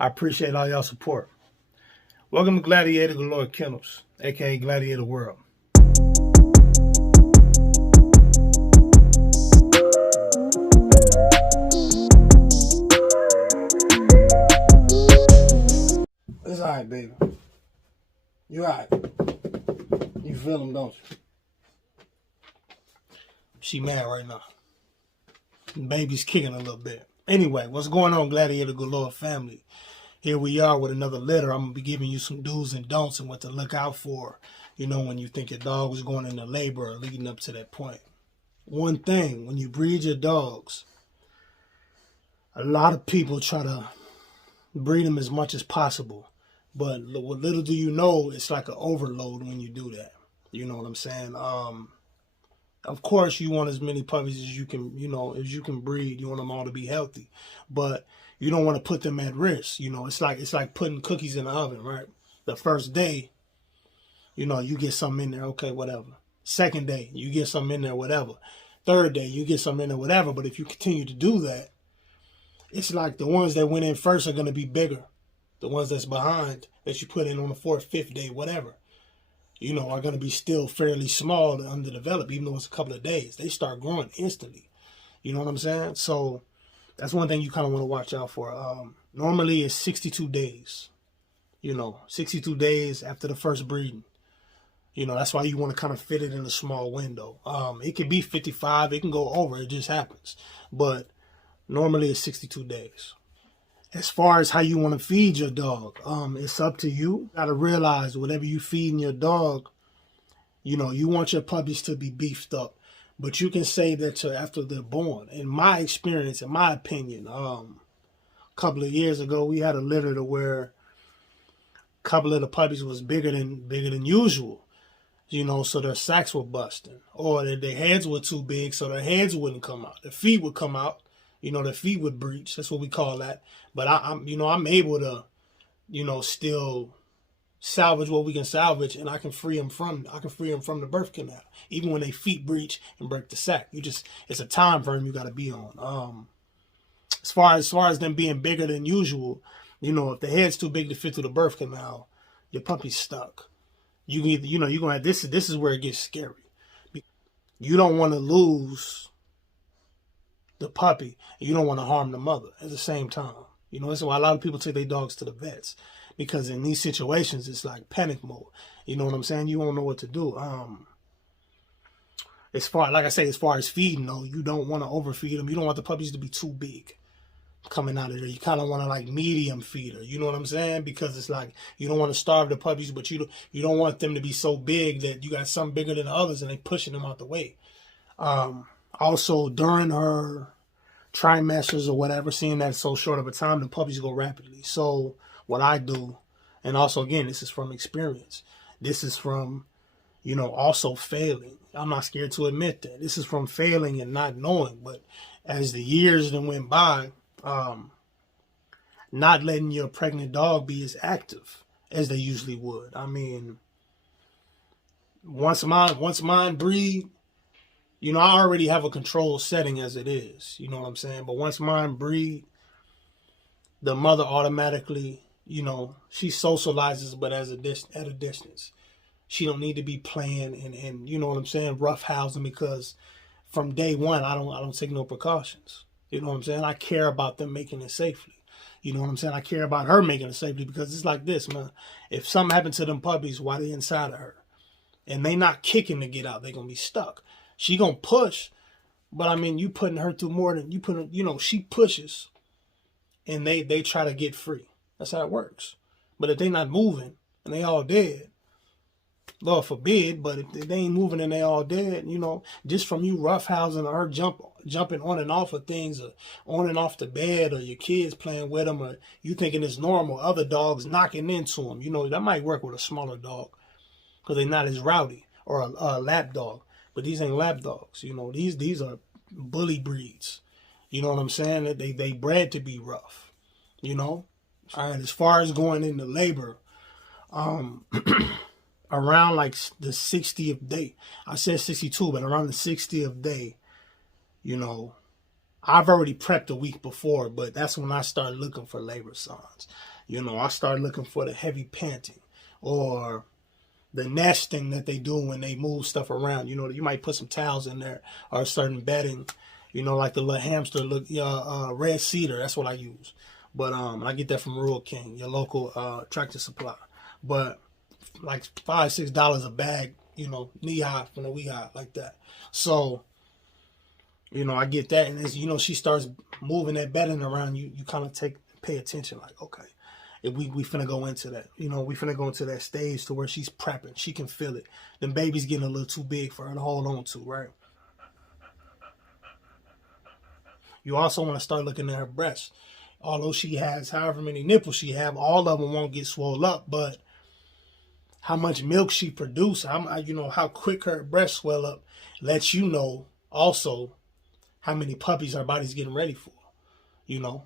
I appreciate all y'all support. Welcome to Gladiator Galore Kennels, aka Gladiator World. It's alright, baby. You alright. You feel them, don't you? She mad right now. The baby's kicking a little bit. Anyway, what's going on, Gladiator Galore family? Here we are with another letter. I'm going to be giving you some do's and don'ts and what to look out for, when you think your dog is going into labor or leading up to that point. One thing, when you breed your dogs, a lot of people try to breed them as much as possible. But what little do you know, it's like an overload when you do that. You know what I'm saying? Of course, you want as many puppies as you can, as you can breed. You want them all to be healthy, but you don't want to put them at risk. It's like putting cookies in the oven, right? The first day, you get something in there, okay, whatever. Second day, you get something in there, whatever. Third day, you get something in there, whatever. But if you continue to do that, it's like the ones that went in first are going to be bigger. The ones that's behind that you put in on the fourth, fifth day, whatever, are going to be still fairly small and underdeveloped, even though it's a couple of days. They start growing instantly. You know what I'm saying? So that's one thing you kind of want to watch out for. Normally it's 62 days. 62 days after the first breeding. That's why you want to kind of fit it in a small window. It could be 55. It can go over. It just happens. But normally it's 62 days. As far as how you want to feed your dog, it's up to you. You got to realize whatever you feeding your dog, you want your puppies to be beefed up. But you can save that till after they're born. In my experience, in my opinion, a couple of years ago, we had a litter to where a couple of the puppies was bigger than usual. So their sacks were busting. Or their heads were too big, so their heads wouldn't come out. Their feet would come out. Their feet would breach. That's what we call that. But I'm able to, still salvage what we can salvage, and I can free them from the birth canal, even when they feet breach and break the sack. It's a time frame you got to be on. As far as them being bigger than usual, if the head's too big to fit through the birth canal, your puppy's stuck. You're gonna have this is where it gets scary. You don't want to lose the puppy. You don't want to harm the mother at the same time. That's why a lot of people take their dogs to the vets, because in these situations, it's like panic mode. You know what I'm saying? You don't know what to do. As far as feeding, though, you don't want to overfeed them. You don't want the puppies to be too big coming out of there. You kind of want to like medium feeder. You know what I'm saying? Because it's like you don't want to starve the puppies, but you don't want them to be so big that you got some bigger than others and they pushing them out the way. Also, during her trimesters or whatever, seeing that it's so short of a time, the puppies go rapidly. So what I do, and also, again, this is from experience. This is from, also failing. I'm not scared to admit that. This is from failing and not knowing. But as the years then went by, not letting your pregnant dog be as active as they usually would. I mean, once mine breed, I already have a control setting as it is. You know what I'm saying? But once mine breed, the mother automatically, she socializes, but at a distance. She don't need to be playing and you know what I'm saying, roughhousing, because from day one, I don't take no precautions. You know what I'm saying? I care about them making it safely. You know what I'm saying? I care about her making it safely, because it's like this, man. If something happened to them puppies while they inside of her, and they not kicking to get out, they gonna be stuck. She gonna push, but I mean, you putting her through more than you put. She pushes, and they try to get free. That's how it works. But if they not moving and they all dead, Lord forbid. But if they ain't moving and they all dead, just from you roughhousing her, jumping on and off of things, or on and off the bed, or your kids playing with them, or you thinking it's normal, other dogs knocking into them. That might work with a smaller dog because they're not as rowdy, or a lap dog. But these ain't lap dogs, these are bully breeds. You know what I'm saying? They bred to be rough, All right, as far as going into labor, around like the 60th day, I said 62, but around the 60th day, I've already prepped a week before, but that's when I start looking for labor signs. You know, I start looking for the heavy panting or the nesting that they do when they move stuff around. You know, you might put some towels in there or certain bedding, you know, like the little hamster look, red cedar. That's what I use. But I get that from Rural King, your local tractor supply. But like $5-6 a bag, you know, knee high from the knee high like that. So, you know, I get that, and as you know, she starts moving that bedding around. You kind of pay attention, like, okay, if we finna go into that, you know, we finna go into that stage to where she's prepping. She can feel it. The baby's getting a little too big for her to hold on to, right? You also want to start looking at her breasts. Although she has however many nipples she have, all of them won't get swole up, but how much milk she produces, you know, how quick her breasts swell up, lets you know also how many puppies her body's getting ready for, you know.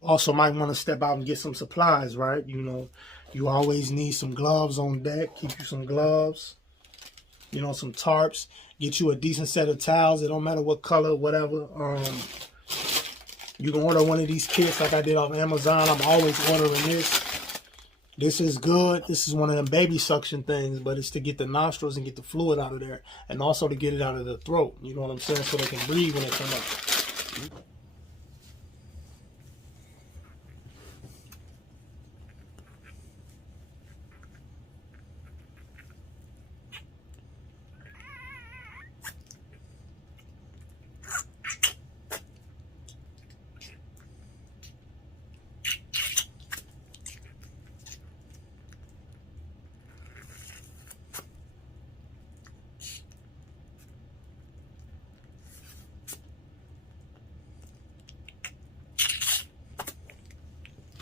Also might want to step out and get some supplies, right? You know, you always need some gloves on deck. Keep you some gloves, you know, some tarps. Get you a decent set of towels. It don't matter what color, whatever. You can order one of these kits like I did off Amazon. I'm always ordering this. This is good. This is one of them baby suction things, but it's to get the nostrils and get the fluid out of there, and also to get it out of the throat. You know what I'm saying? So they can breathe when they come up.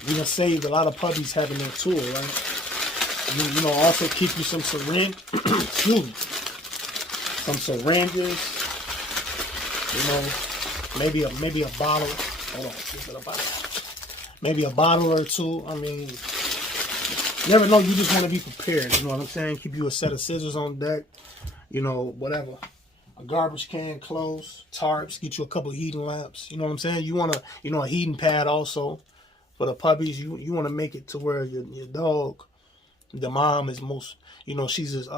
We done saved a lot of puppies having that tool, right? You know, also keep you some syringe, some syringes. You know, maybe a bottle. Hold on, maybe a bottle or two. I mean, you never know. You just want to be prepared. You know what I'm saying? Keep you a set of scissors on deck. You know, whatever. A garbage can close, tarps. Get you a couple of heating lamps. You know what I'm saying? You want to, you know, a heating pad also. For the puppies, you want to make it to where your dog, the mom is most, you know, she's as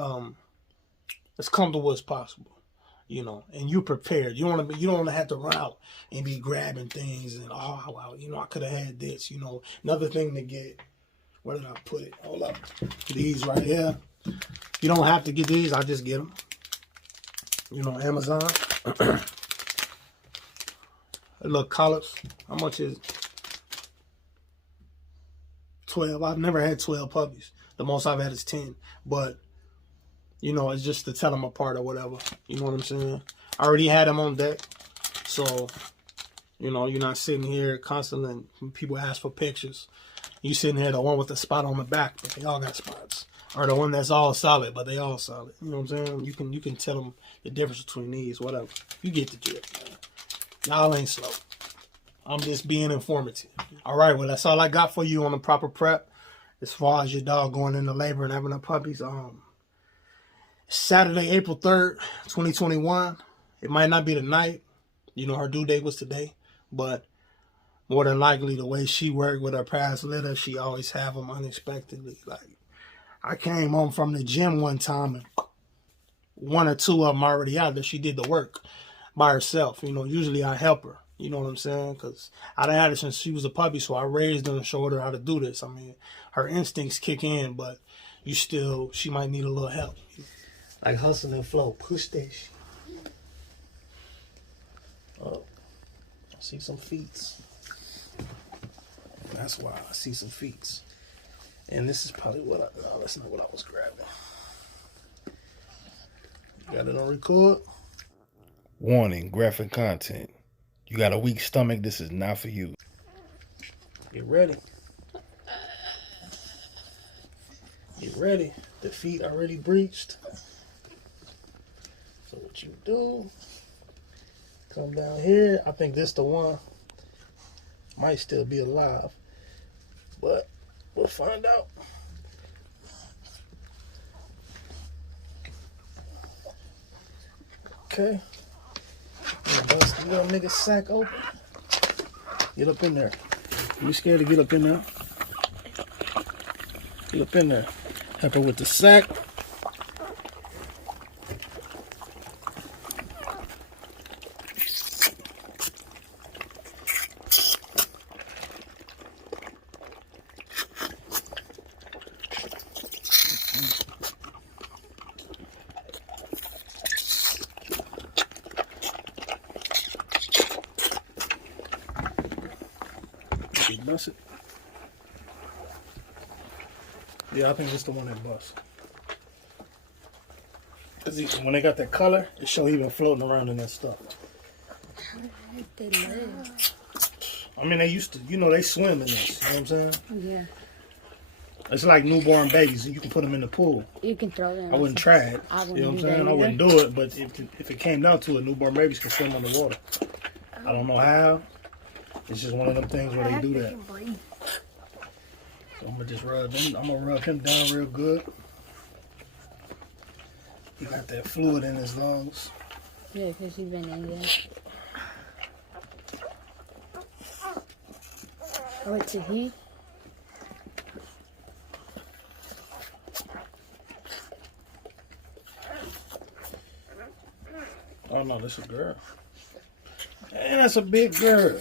comfortable as possible, you know, and you prepared. You don't want to have to run out and be grabbing things and oh well, you know, I could have had this, you know. Another thing to get, where did I put it? Hold up, these right here. You don't have to get these. I just get them. You know, Amazon. Little collars. How much is it? 12. I've never had 12 puppies. The most I've had is 10. But, you know, it's just to tell them apart or whatever. You know what I'm saying? I already had them on deck. So, you know, you're not sitting here constantly and people ask for pictures. You sitting here, the one with the spot on the back, but they all got spots. Or the one that's all solid, but they all solid. You know what I'm saying? You can tell them the difference between these, whatever. You get the drift, man. Y'all ain't slow. I'm just being informative. All right, well, that's all I got for you on the proper prep as far as your dog going into labor and having the puppies. Saturday, April 3rd, 2021. It might not be the night. You know, her due date was today. But more than likely, the way she worked with her past litter, she always have them unexpectedly. Like, I came home from the gym one time and one or two of them already out there. She did the work by herself. You know, usually I help her. You know what I'm saying? Because I done had her since she was a puppy, so I raised her and showed her how to do this. I mean, her instincts kick in, but she might need a little help. Like hustle and flow. Push that shit. Oh, I see some feet. That's why I see some feet. And this is probably no, that's not what I was grabbing. Got it on record? Warning, graphic content. You got a weak stomach, this is not for you. Get ready. Get ready. The feet already breached. So what you do, come down here. I think this the one. Might still be alive. But we'll find out. Okay. bust the little nigga sack open. Get up in there. You scared to get up in there? Get up in there. Help her with the sack. Bust it. Yeah, I think it's the one that bust. Cause when they got that color, it show even floating around in that stuff. How did they live? I mean, they used to, they swim in this. You know what I'm saying? Yeah. It's like newborn babies. You can put them in the pool. You can throw them. I wouldn't try it. I wouldn't you know what I'm do saying? that I wouldn't either. do it, but if it came down to it, newborn babies can swim underwater. I don't know how. It's just one of them things where they do that. So I'm gonna just rub him. I'm gonna rub him down real good. He got that fluid in his lungs. Yeah, because he's been in there. Oh, it's a he? Oh no, this is a girl. Man, that's a big girl.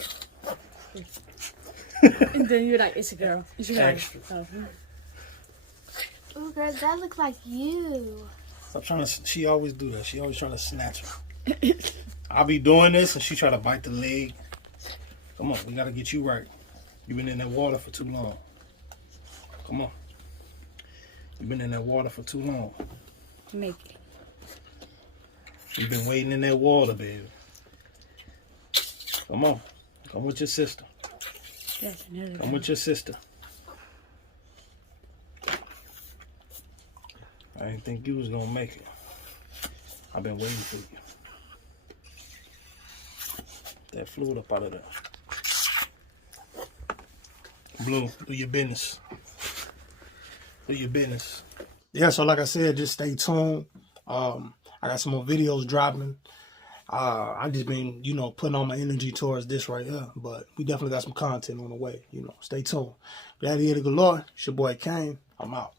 And then you're like, it's a girl. It's a girl. Extra. Oh. Oh, girl, that look like you. I'm trying to. She always do that. She always trying to snatch her. I'll be doing this, and she try to bite the leg. Come on, we gotta get you right. You've been in that water for too long. Come on. You've been in that water for too long. Make it. You've been waiting in that water, baby. Come on. Come with your sister. That's another Come girl. with your sister. I didn't think you was gonna make it. I've been waiting for you. That fluid up out of there. Blue, do your business. Do your business. Yeah, so like I said, just stay tuned. I got some more videos dropping. I just been, putting all my energy towards this right here. But we definitely got some content on the way. Stay tuned. Gladiator Galore, it's your boy Kane. I'm out.